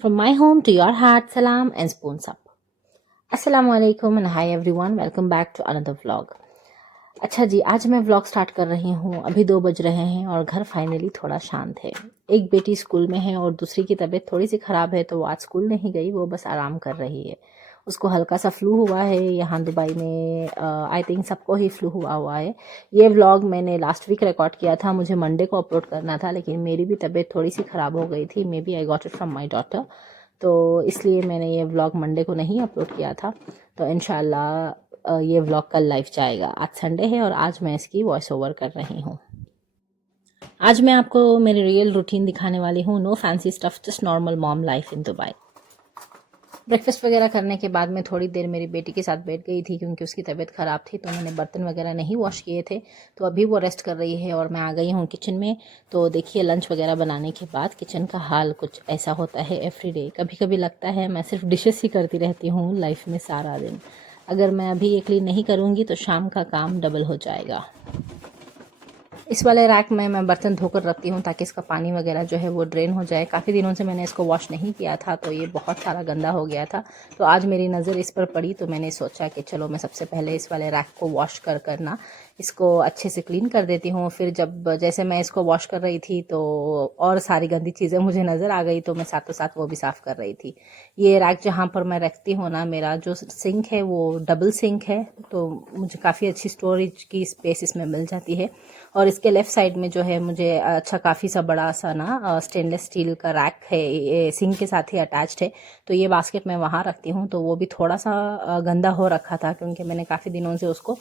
From my home to your heart, salam and spoons up. Assalamu alaikum and hi everyone. Welcome back to another vlog. अच्छा जी, आज मैं vlog start कर रही हूँ। अभी 2 बज रहे हैं और घर फाइनली थोड़ा शांत है। एक बेटी स्कूल में है और दूसरी की तबीयत थोड़ी सी ख़राब है, तो वो आज स्कूल नहीं गई, वो बस आराम कर रही है। उसको हल्का सा फ्लू हुआ है। यहाँ दुबई में आई थिंक सबको ही फ्लू हुआ है। ये व्लॉग मैंने लास्ट वीक रिकॉर्ड किया था, मुझे मंडे को अपलोड करना था, लेकिन मेरी भी तबीयत थोड़ी सी ख़राब हो गई थी। Maybe I got it from my daughter, तो इसलिए मैंने ये व्लॉग मंडे को नहीं अपलोड किया था। तो इंशाल्लाह ये व्लॉग कल लाइव जाएगा। आज संडे है और आज मैं इसकी वॉइस ओवर कर रही हूँ। आज मैं आपको मेरी रियल रूटीन दिखाने वाली हूँ। No fancy stuff, just normal mom life in Dubai. Breakfast वगैरह करने के बाद मैं थोड़ी देर मेरी बेटी के साथ बैठ गई थी, क्योंकि उसकी तबीयत ख़राब थी, तो मैंने बर्तन वगैरह नहीं वॉश किए थे। तो अभी वो रेस्ट कर रही है और मैं आ गई हूँ किचन में। तो देखिए, लंच वगैरह बनाने के बाद किचन का हाल कुछ ऐसा होता है एवरी डे। कभी कभी लगता है मैं सिर्फ डिशेस ही करती रहती हूँ लाइफ में सारा दिन। अगर मैं अभी ये क्लीन नहीं करूँगी तो शाम का काम डबल हो जाएगा। इस वाले रैक में मैं बर्तन धोकर रखती हूँ ताकि इसका पानी वगैरह जो है वो ड्रेन हो जाए। काफ़ी दिनों से मैंने इसको वॉश नहीं किया था, तो ये बहुत सारा गंदा हो गया था। तो आज मेरी नज़र इस पर पड़ी, तो मैंने सोचा कि चलो मैं सबसे पहले इस वाले रैक को वॉश कर करना इसको अच्छे से क्लीन कर देती हूँ। फिर जब जैसे मैं इसको वॉश कर रही थी तो और सारी गंदी चीज़ें मुझे नज़र आ गई, तो मैं साथों साथ वो भी साफ़ कर रही थी। ये रैक जहाँ पर मैं रखती हूँ ना, मेरा जो सिंक है वो डबल सिंक है, तो मुझे काफ़ी अच्छी स्टोरेज की स्पेस इसमें मिल जाती है। और इसके लेफ़्ट साइड में जो है मुझे अच्छा काफ़ी सा बड़ा सा ना स्टेनलेस स्टील का रैक है, ये सिंक के साथ ही अटैच्ड है। तो ये बास्केट मैं वहाँ रखती हूँ। तो वो भी थोड़ा सा गंदा हो रखा था, क्योंकि मैंने काफ़ी दिनों से उसको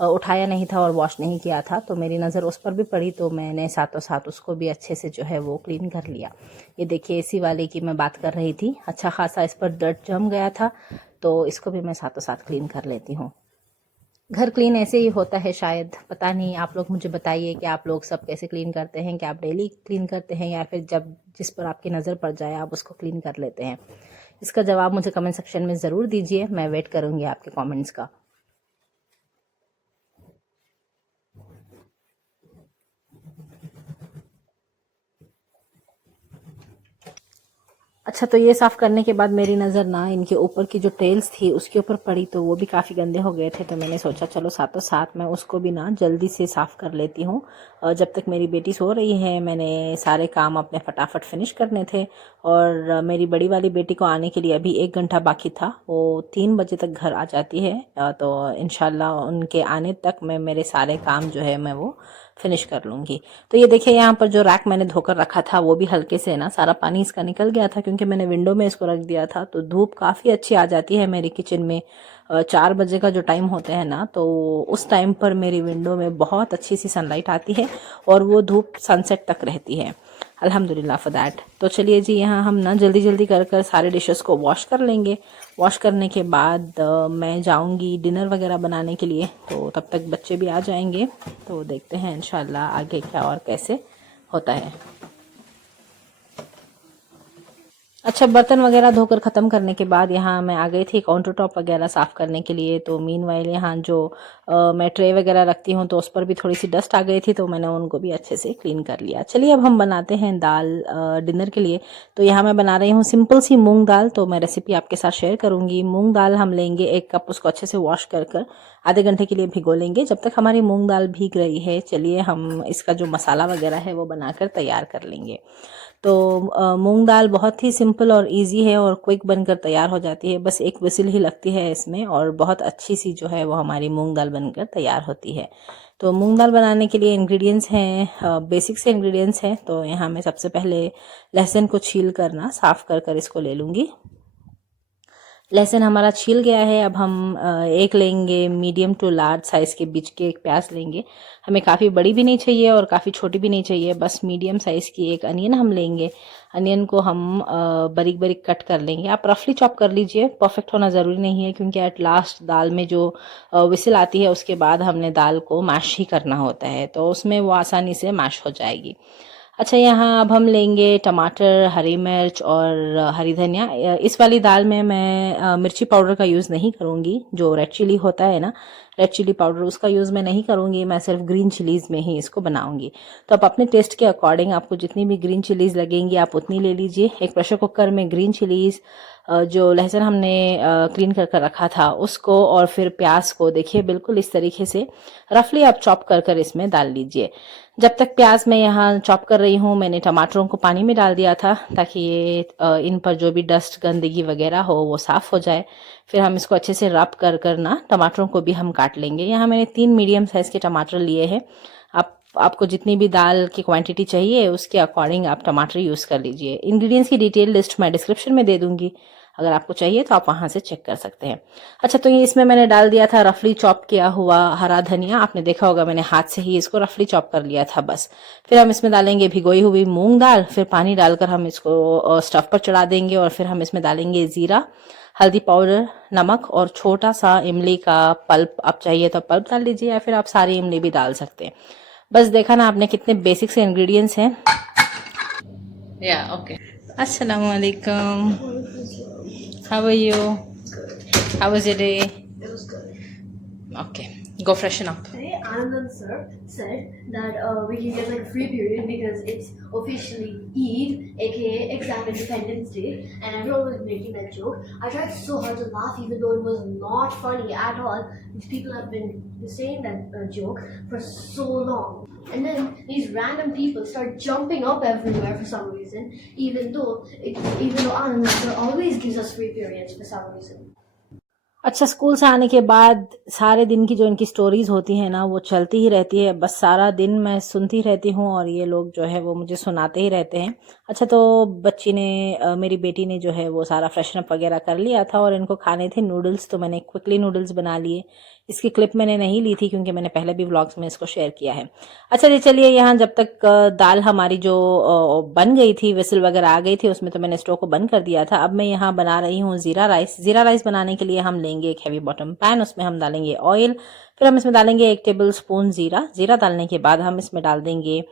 उठाया नहीं था और वॉश नहीं किया था। तो मेरी नज़र उस पर भी पड़ी, तो मैंने साथों साथ उसको भी अच्छे से जो है वो क्लीन कर लिया। ये देखिए, इसी वाले की मैं बात कर रही थी। अच्छा खासा इस पर डर्ट जम गया था, तो इसको भी मैं साथों साथ क्लीन कर लेती हूँ। घर क्लीन ऐसे ही होता है शायद, पता नहीं। आप लोग मुझे बताइए कि आप लोग सब कैसे क्लीन करते हैं। क्या आप डेली क्लीन करते हैं या फिर जब जिस पर आपकी नज़र पड़ जाए आप उसको क्लीन कर लेते हैं? इसका जवाब मुझे कमेंट सेक्शन में ज़रूर दीजिए। मैं वेट करूँगी आपके कमेंट्स का। अच्छा, तो ये साफ़ करने के बाद मेरी नज़र ना इनके ऊपर की जो टेल्स थी उसके ऊपर पड़ी, तो वो भी काफ़ी गंदे हो गए थे। तो मैंने सोचा चलो साथों साथ मैं उसको भी ना जल्दी से साफ़ कर लेती हूँ। जब तक मेरी बेटी सो रही है मैंने सारे काम अपने फटाफट फिनिश करने थे। और मेरी बड़ी वाली बेटी को आने के लिए अभी 1 घंटा बाकी था। वो 3 बजे तक घर आ जाती है। तो इंशाल्लाह उनके आने तक मैं मेरे सारे काम जो है मैं वो फिनिश कर लूँगी। तो ये देखिए, यहाँ पर जो रैक मैंने धोकर रखा था वो भी हल्के से ना सारा पानी इसका निकल गया था, क्योंकि मैंने विंडो में इसको रख दिया था। तो धूप काफ़ी अच्छी आ जाती है मेरी किचन में। 4 बजे का जो टाइम होता है ना, तो उस टाइम पर मेरी विंडो में बहुत अच्छी सी सनलाइट आती है और वो धूप सनसेट तक रहती है। अल्हम्दुलिल्लाह फॉर दैट। तो चलिए जी, यहाँ हम ना जल्दी जल्दी कर कर सारे डिशेस को वॉश कर लेंगे। वॉश करने के बाद मैं जाऊँगी डिनर वगैरह बनाने के लिए, तो तब तक बच्चे भी आ जाएंगे। तो देखते हैं इंशाल्लाह आगे क्या और कैसे होता है। अच्छा, बर्तन वगैरह धोकर ख़त्म करने के बाद यहाँ मैं आ गई थी काउंटर टॉप वगैरह साफ़ करने के लिए। तो मीनवाइल यहाँ जो मैं ट्रे वगैरह रखती हूँ तो उस पर भी थोड़ी सी डस्ट आ गई थी, तो मैंने उनको भी अच्छे से क्लीन कर लिया। चलिए अब हम बनाते हैं दाल डिनर के लिए। तो यहाँ मैं बना रही हूँ सिंपल सी मूंग दाल। तो मैं रेसिपी आपके साथ शेयर करूँगी। मूंग दाल हम लेंगे 1 कप, उसको अच्छे से वॉश कर कर आधे घंटे के लिए भिगो लेंगे। जब तक हमारी मूंग दाल भीग रही है, चलिए हम इसका जो मसाला वगैरह है वो बनाकर तैयार कर लेंगे। तो मूंग दाल बहुत ही सिंपल और इजी है और क्विक बनकर तैयार हो जाती है। बस एक विसिल ही लगती है इसमें और बहुत अच्छी सी जो है वो हमारी मूंग दाल बनकर तैयार होती है। तो मूंग दाल बनाने के लिए इंग्रेडिएंट्स हैं, बेसिक से इंग्रेडिएंट्स हैं। तो यहाँ मैं सबसे पहले लहसुन को छील कर ना साफ़ कर कर इसको ले लूँगी। लहसुन हमारा छील गया है। अब हम एक लेंगे मीडियम टू लार्ज साइज़ के बीच के एक प्याज लेंगे। हमें काफ़ी बड़ी भी नहीं चाहिए और काफ़ी छोटी भी नहीं चाहिए, बस मीडियम साइज़ की एक अनियन हम लेंगे। अनियन को हम बारीक बारीक कट कर लेंगे। आप रफली चॉप कर लीजिए, परफेक्ट होना ज़रूरी नहीं है, क्योंकि एट लास्ट दाल में जो विसिल आती है उसके बाद हमने दाल को मैश ही करना होता है, तो उसमें वो आसानी से मैश हो जाएगी। अच्छा, यहाँ अब हम लेंगे टमाटर, हरी मिर्च और हरी धनिया। इस वाली दाल में मैं मिर्ची पाउडर का यूज़ नहीं करूँगी। जो रेड चिली होता है ना, रेड चिली पाउडर, उसका यूज़ मैं नहीं करूँगी, मैं सिर्फ ग्रीन चिलीज़ में ही इसको बनाऊँगी। तो आप अपने टेस्ट के अकॉर्डिंग आपको जितनी भी ग्रीन चिलीज़ लगेंगी आप उतनी ले लीजिए। एक प्रेशर कुकर में ग्रीन चिलीज़, जो लहसुन हमने क्लीन कर कर रखा था उसको, और फिर प्याज को देखिए बिल्कुल इस तरीके से रफली आप चॉप कर कर इसमें डाल लीजिए। जब तक प्याज मैं यहाँ चॉप कर रही हूँ, मैंने टमाटरों को पानी में डाल दिया था ताकि ये इन पर जो भी डस्ट गंदगी वगैरह हो वो साफ़ हो जाए। फिर हम इसको अच्छे से रब कर कर ना टमाटरों को भी हम काट लेंगे। यहाँ मैंने 3 मीडियम साइज़ के टमाटर लिए हैं। आपको जितनी भी दाल की क्वांटिटी चाहिए उसके अकॉर्डिंग आप टमाटर यूज़ कर लीजिए। इंग्रेडिएंट्स की डिटेल लिस्ट मैं डिस्क्रिप्शन में दे दूँगी, अगर आपको चाहिए तो आप वहाँ से चेक कर सकते हैं। अच्छा, तो ये इसमें मैंने डाल दिया था रफली चॉप किया हुआ हरा धनिया। आपने देखा होगा मैंने हाथ से ही इसको रफली चॉप कर लिया था बस। फिर हम इसमें डालेंगे भिगोई हुई मूंग दाल, फिर पानी डालकर हम इसको स्टव पर चढ़ा देंगे, और फिर हम इसमें डालेंगे ज़ीरा, हल्दी पाउडर, नमक और छोटा सा इमली का पल्प। आप चाहिए तो पल्प डाल लीजिए या फिर आप सारी इमली भी डाल सकते हैं। बस देखा ना आपने कितने बेसिक से इंग्रेडिएंट्स हैं। या ओके, अस्सलाम वालेकुम, how are you, how was your day? It was good. Okay, go freshen up. Today, Anand sir said that we can get like a free period because it's officially Eid, aka Exam Independence Day, and everyone was making that joke. I tried so hard to laugh, even though it was not funny at all. These people have been saying that joke for so long. And then these random people start jumping up everywhere for some reason, even though Anand sir always gives us free periods for some reason. अच्छा, school से आने के बाद सारे दिन की जो इनकी स्टोरीज होती हैं ना वो चलती ही रहती है। बस सारा दिन मैं सुनती रहती हूँ और ये लोग जो है वो मुझे सुनाते ही रहते हैं। अच्छा, तो बच्ची ने मेरी बेटी ने जो है वो सारा फ्रेशन अप वगैरह कर लिया था और इनको खाने थे नूडल्स, तो मैंने क्विकली नूडल्स बना लिए। इसकी क्लिप मैंने नहीं ली थी क्योंकि मैंने पहले भी व्लॉग्स में इसको शेयर किया है। अच्छा जी, चलिए यहाँ जब तक दाल हमारी जो बन गई थी, विसल वगैरह आ गई थी उसमें, तो मैंने स्टोव को बंद कर दिया था। अब मैं यहाँ बना रही हूँ ज़ीरा राइस। ज़ीरा राइस बनाने के लिए हम लेंगे एक हैवी बॉटम पैन, उसमें हम डालेंगे ऑयल, फिर हम इसमें डालेंगे 1 टेबल स्पून ज़ीरा डालने के बाद हम इसमें डाल देंगे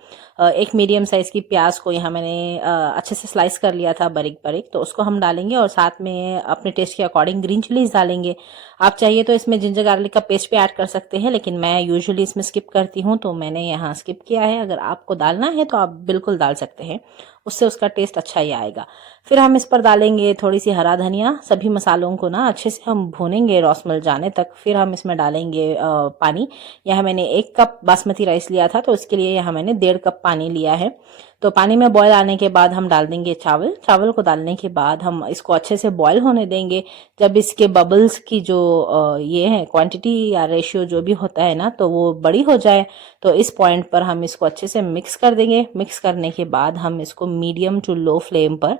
1 मीडियम साइज़ की प्याज को यहाँ मैंने अच्छे से स्लाइस कर लिया था बारीक बारीक, तो उसको हम डालेंगे और साथ में अपने टेस्ट के अकॉर्डिंग ग्रीन चिलीज डालेंगे। आप चाहिए तो इसमें जिंजर गार्लिक का पेस्ट भी ऐड कर सकते हैं, लेकिन मैं यूजुअली इसमें स्किप करती हूँ तो मैंने यहाँ स्किप किया है। अगर आपको डालना है तो आप बिल्कुल डाल सकते हैं, उससे उसका टेस्ट अच्छा ही आएगा। फिर हम इस पर डालेंगे थोड़ी सी हरा धनिया। सभी मसालों को ना अच्छे से हम भूनेंगे रॉसमल जाने तक। फिर हम इसमें डालेंगे पानी। यहाँ मैंने 1 कप बासमती राइस लिया था तो उसके लिए यहाँ मैंने 1.5 कप पानी लिया है। तो पानी में बॉयल आने के बाद हम डाल देंगे चावल को डालने के बाद हम इसको अच्छे से बॉयल होने देंगे। जब इसके बबल्स की जो ये है क्वांटिटी या रेशियो जो भी होता है ना, तो वो बड़ी हो जाए, तो इस पॉइंट पर हम इसको अच्छे से मिक्स कर देंगे। मिक्स करने के बाद हम इसको मीडियम टू लो फ्लेम पर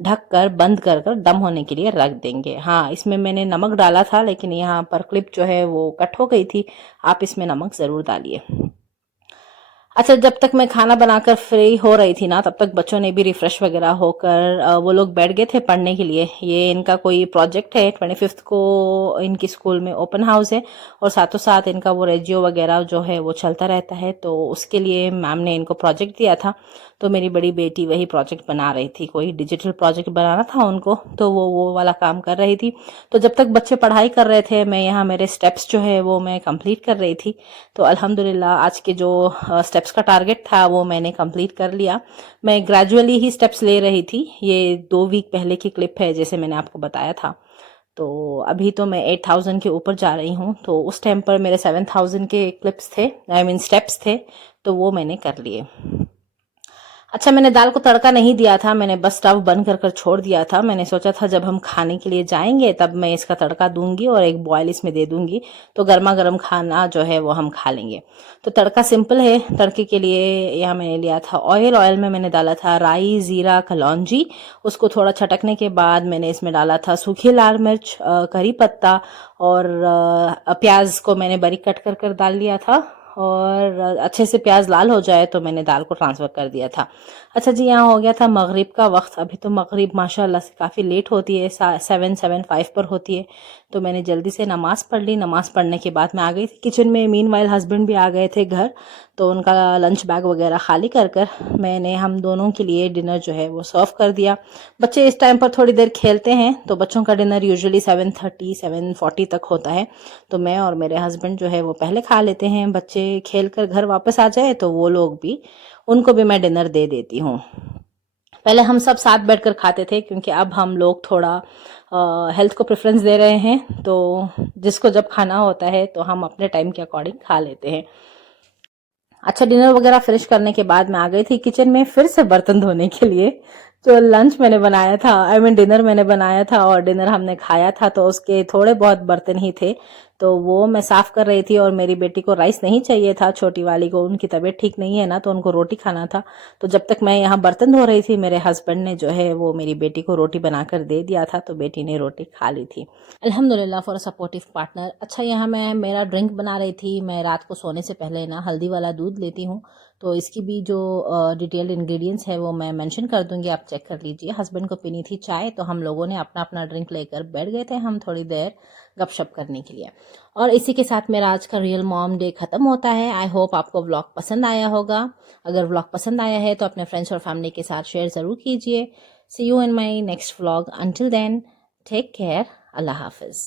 ढक कर बंद कर कर दम होने के लिए रख देंगे। हाँ, इसमें मैंने नमक डाला था लेकिन यहाँ पर क्लिप जो है वो कट हो गई थी, आप इसमें नमक ज़रूर डालिए। अच्छा, जब तक मैं खाना बनाकर फ्री हो रही थी ना, तब तक बच्चों ने भी रिफ्रेश वगैरह होकर वो लोग बैठ गए थे पढ़ने के लिए। ये इनका कोई प्रोजेक्ट है, 25 को इनकी स्कूल में ओपन हाउस है और साथों साथ इनका वो रेजियो वगैरह जो है वो चलता रहता है, तो उसके लिए मैम ने इनको प्रोजेक्ट दिया था। तो मेरी बड़ी बेटी वही प्रोजेक्ट बना रही थी, कोई डिजिटल प्रोजेक्ट बनाना था उनको, तो वो वाला काम कर रही थी। तो जब तक बच्चे पढ़ाई कर रहे थे मैं यहाँ मेरे स्टेप्स जो है वो मैं कंप्लीट कर रही थी। तो अल्हम्दुलिल्लाह आज के जो स्टेप्स का टारगेट था वो मैंने कंप्लीट कर लिया। मैं ग्रेजुअली ही स्टेप्स ले रही थी। ये 2 वीक पहले की क्लिप है जैसे मैंने आपको बताया था। तो अभी तो मैं 8000 के ऊपर जा रही हूँ, तो उस टाइम पर मेरे 7000 के क्लिप्स थे, आई मीन स्टेप्स थे, तो वो मैंने कर लिए। अच्छा, मैंने दाल को तड़का नहीं दिया था, मैंने बस स्टव बंद कर कर छोड़ दिया था। मैंने सोचा था जब हम खाने के लिए जाएंगे तब मैं इसका तड़का दूंगी और एक बॉयल इसमें दे दूंगी, तो गर्मा गर्म खाना जो है वो हम खा लेंगे। तो तड़का सिंपल है। तड़के के लिए यहाँ मैंने लिया था ऑयल में मैंने डाला था राई, ज़ीरा, कलौंजी। उसको थोड़ा छटकने के बाद मैंने इसमें डाला था सूखी लाल मिर्च, करी पत्ता और प्याज को मैंने बारीक कट कर कर डाल लिया था। और अच्छे से प्याज लाल हो जाए तो मैंने दाल को ट्रांसफ़र कर दिया था। अच्छा जी, यहाँ हो गया था मगरिब का वक्त। अभी तो मगरिब माशाल्लाह से काफ़ी लेट होती है, 7:05 पर होती है। तो मैंने जल्दी से नमाज़ पढ़ ली। नमाज़ पढ़ने के बाद मैं आ गई थी किचन में। मीनवाइल हस्बैंड भी आ गए थे घर, तो उनका लंच बैग वगैरह खाली कर कर मैंने हम दोनों के लिए डिनर जो है वो सर्व कर दिया। बच्चे इस टाइम पर थोड़ी देर खेलते हैं, तो बच्चों का डिनर यूजुअली 7:30 7:40 तक होता है। तो मैं और मेरे हस्बैंड जो है वो पहले खा लेते हैं। बच्चे खेल कर घर वापस आ जाए तो वो लोग भी, उनको भी मैं डिनर दे देती हूँ। पहले हम सब साथ बैठकर खाते थे, क्योंकि अब हम लोग थोड़ा हेल्थ को प्रेफरेंस दे रहे हैं, तो जिसको जब खाना होता है तो हम अपने टाइम के अकॉर्डिंग खा लेते हैं। अच्छा, डिनर वगैरह फिनिश करने के बाद मैं आ गई थी किचन में फिर से बर्तन धोने के लिए। जो लंच मैंने बनाया था, डिनर मैंने बनाया था और डिनर हमने खाया था, तो उसके थोड़े बहुत बर्तन ही थे, तो वो मैं साफ़ कर रही थी। और मेरी बेटी को राइस नहीं चाहिए था, छोटी वाली को, उनकी तबीयत ठीक नहीं है ना, तो उनको रोटी खाना था। तो जब तक मैं यहाँ बर्तन धो रही थी, मेरे हस्बैंड ने जो है वो मेरी बेटी को रोटी बनाकर दे दिया था, तो बेटी ने रोटी खा ली थी। अल्हम्दुलिल्लाह फॉर अ सपोर्टिव पार्टनर। अच्छा, यहाँ मैं मेरा ड्रिंक बना रही थी। मैं रात को सोने से पहले ना हल्दी वाला दूध लेती हूँ, तो इसकी भी जो डिटेल्ड इंग्रेडिएंट्स है वो मैं मेंशन कर दूंगी, आप चेक कर लीजिए। हस्बैंड को पीनी थी चाय, तो हम लोगों ने अपना अपना ड्रिंक लेकर बैठ गए थे हम थोड़ी देर गपशप करने के लिए। और इसी के साथ मेरा आज का रियल मॉम डे ख़त्म होता है। आई होप आपको व्लॉग पसंद आया होगा। अगर व्लॉग पसंद आया है तो अपने फ्रेंड्स और फैमिली के साथ शेयर ज़रूर कीजिए। See you in my next vlog. Until then, take care. अल्लाह हाफिज़।